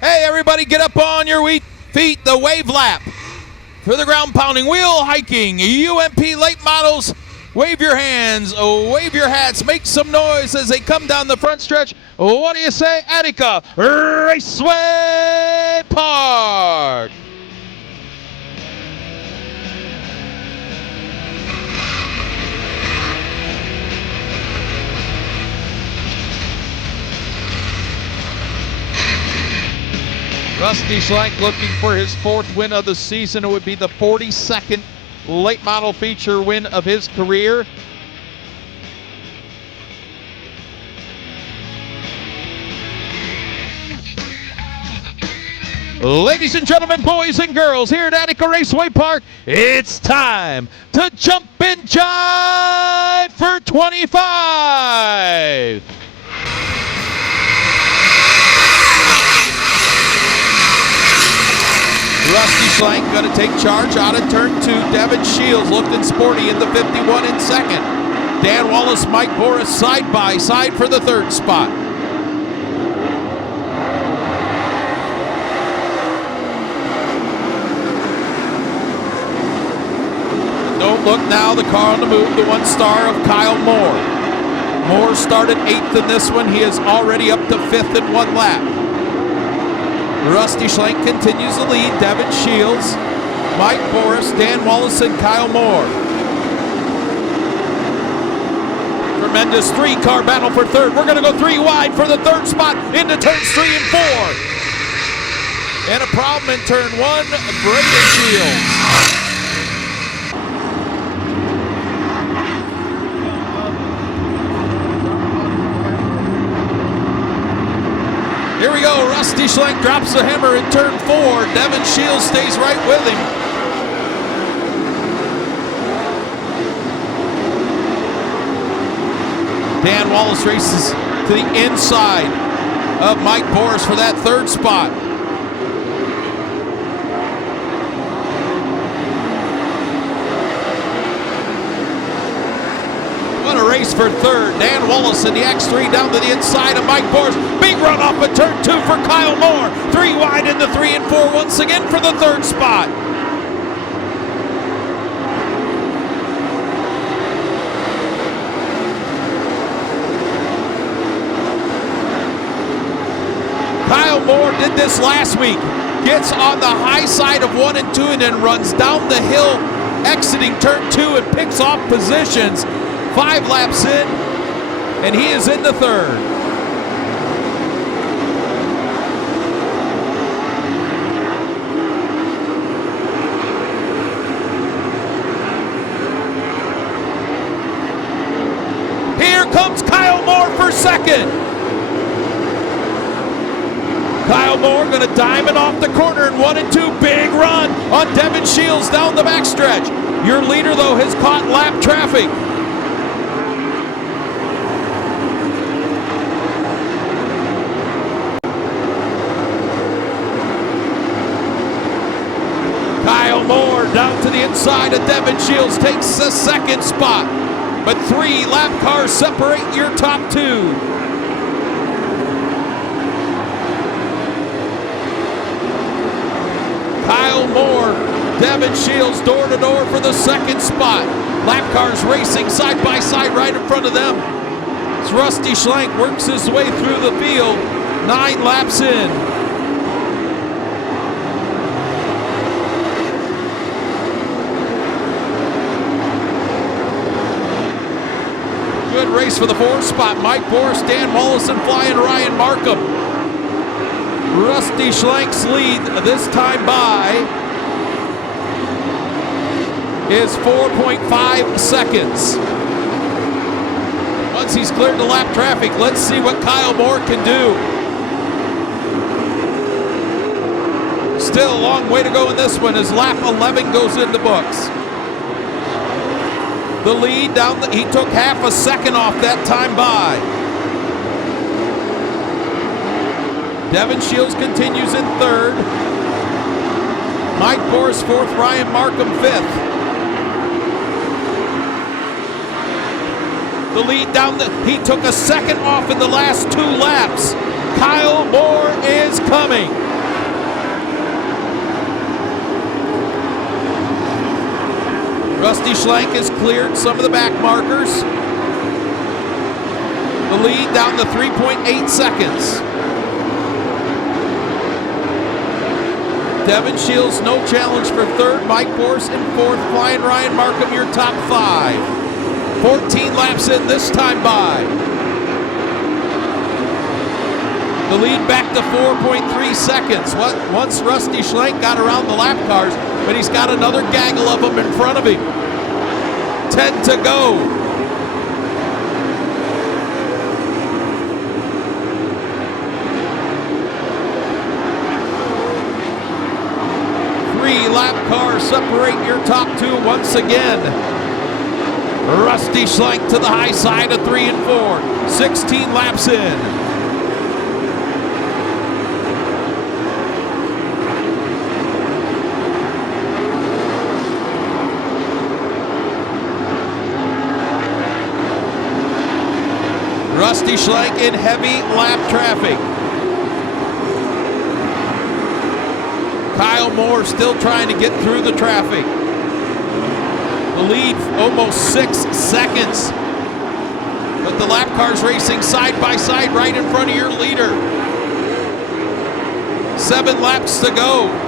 Hey, everybody, get up on your feet. The wave lap for the ground pounding, wheel hiking, UMP late models. Wave your hands, wave your hats, make some noise as they come down the front stretch. What do you say, Attica Raceway Park? Rusty Schlenk looking for his fourth win of the season. It would be the 42nd late model feature win of his career. Ladies and gentlemen, boys and girls, here at Attica Raceway Park, it's time to jump and jive for 25. Rusty Schlenk going to take charge out of turn 2. Devin Shields looking sporty in the 51 in second. Dan Wallace, Mike Boris side by side for the third spot. Don't look now, the car on the move, the one star of Kyle Moore. Moore started 8th in this one. He is already up to 5th in one lap. Rusty Schlenk continues the lead. Devin Shields, Mike Boris, Dan Wallace, and Kyle Moore. Tremendous 3-car battle for third. We're going to go 3 wide for the third spot into turns 3 and 4. And a problem in turn 1, Braden Shields. Here we go, Rusty Schlenk drops the hammer in turn 4. Devin Shields stays right with him. Dan Wallace races to the inside of Mike Boris for that third spot. What a race for third. Dan Wallace in the X3 down to the inside of Mike Boris. Big run off of turn 2 for Kyle Moore. 3 wide into 3 and 4 once again for the third spot. Kyle Moore did this last week. Gets on the high side of 1 and 2 and then runs down the hill exiting turn 2 and picks off positions. 5 laps in, and he is in the third. Here comes Kyle Moore for second. Kyle Moore going to diamond off the corner in 1 and 2. Big run on Devin Shields down the backstretch. Your leader, though, has caught lap traffic. Kyle Moore down to the inside of Devin Shields takes the second spot. But 3 lap cars separate your top 2. Kyle Moore, Devin Shields door to door for the second spot. Lap cars racing side by side right in front of them. As Rusty Schlenk works his way through the field, 9 laps in. Good race for the 4th spot. Mike Boris, Dan Wallace, and flying Ryan Markham. Rusty Schlenk's lead this time by is 4.5 seconds. Once he's cleared the lap traffic, let's see what Kyle Moore can do. Still a long way to go in this one as lap 11 goes in the books. The lead down, he took half a second off that time by. Devin Shields continues in third. Mike Boris 4th, Ryan Markham 5th. The lead down, he took a second off in the last 2 laps. Kyle Moore is coming. Rusty Schlenk has cleared some of the back markers. The lead down to 3.8 seconds. Devin Shields, no challenge for third. Mike Borse in fourth. Flying Ryan Markham, your top 5. 14 laps in this time by. The lead back to 4.3 seconds. Once Rusty Schlenk got around the lap cars, but he's got another gaggle of them in front of him. 10 to go. Lap cars separate your top 2 once again. Rusty Schlenk to the high side of 3 and 4. 16 laps in. Rusty Schlenk in heavy lap traffic. Kyle Moore still trying to get through the traffic. The lead almost 6 seconds. But the lap cars racing side by side right in front of your leader. 7 laps to go.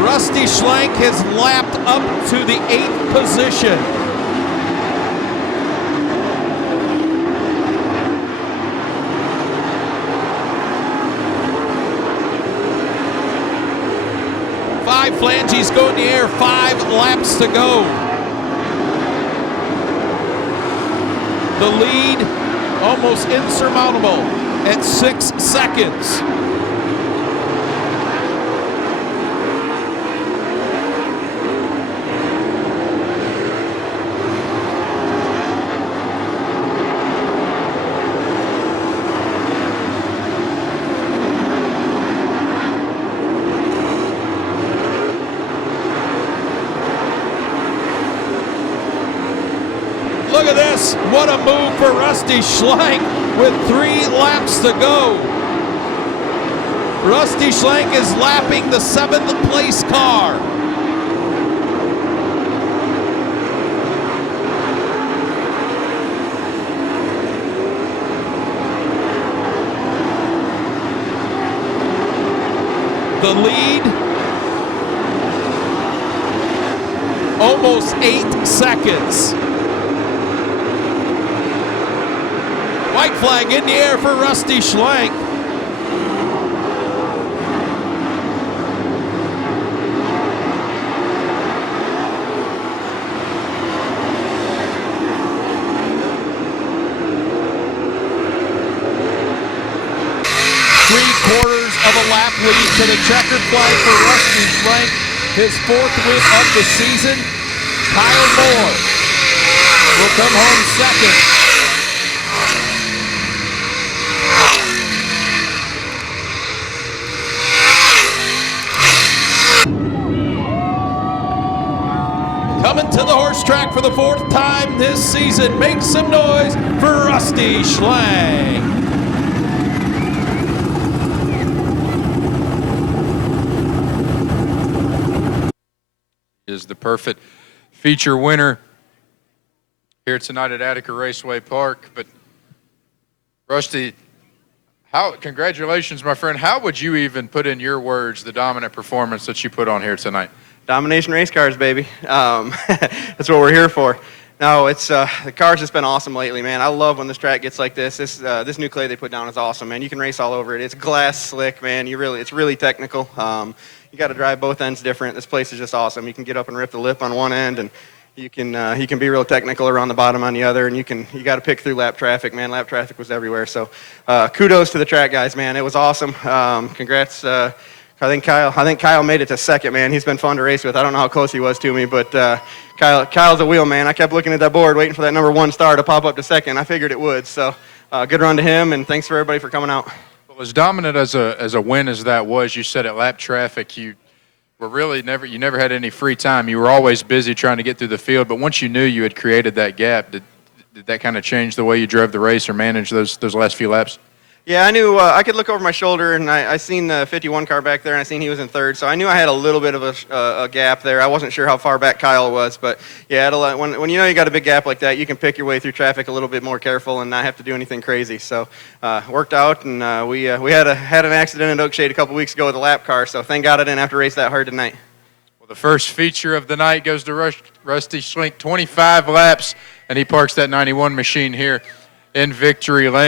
Rusty Schlenk has lapped up to the 8th position. Five flanges go in the air, 5 laps to go. The lead almost insurmountable at 6 seconds. Look at this. What a move for Rusty Schlenk with 3 laps to go. Rusty Schlenk is lapping the 7th place car. The lead, almost 8 seconds. White flag in the air for Rusty Schlenk. Three-quarters of a lap lead to the checkered flag for Rusty Schlenk. His 4th win of the season. Kyle Moore will come home 2nd. Coming to the horse track for the 4th time this season. Make some noise for Rusty Schlenk. Is the perfect feature winner here tonight at Attica Raceway Park. But Rusty, congratulations, my friend. How would you even put in your words the dominant performance that you put on here tonight? Domination race cars, baby. That's what we're here for. No, it's the cars has been awesome lately, man. I love when this track gets like this. This new clay they put down is awesome, man. You can race all over it. It's glass slick, man. It's really technical. You got to drive both ends different. This place is just awesome. You can get up and rip the lip on one end, and you can be real technical around the bottom on the other, and you got to pick through lap traffic, man. Lap traffic was everywhere. So kudos to the track guys, man. It was awesome. Congrats. I think Kyle made it to 2nd, man. He's been fun to race with. I don't know how close he was to me, but Kyle's a wheel, man. I kept looking at that board, waiting for that number 1 star to pop up to 2nd. I figured it would. So good run to him, and thanks for everybody for coming out. Well, as dominant as a win as that was, you said at lap traffic, you Well, really, you never had any free time. You were always busy trying to get through the field. But once you knew you had created that gap, did that kind of change the way you drove the race or managed those last few laps? Yeah, I knew I could look over my shoulder, and I seen the 51 car back there, and I seen he was in third, so I knew I had a little bit of a gap there. I wasn't sure how far back Kyle was, but yeah, when you know you got a big gap like that, you can pick your way through traffic a little bit more careful and not have to do anything crazy. So worked out, and we had an accident in Oakshade a couple weeks ago with a lap car, so thank God I didn't have to race that hard tonight. Well, the first feature of the night goes to Rusty Schlink, 25 laps, and he parks that 91 machine here in victory lane.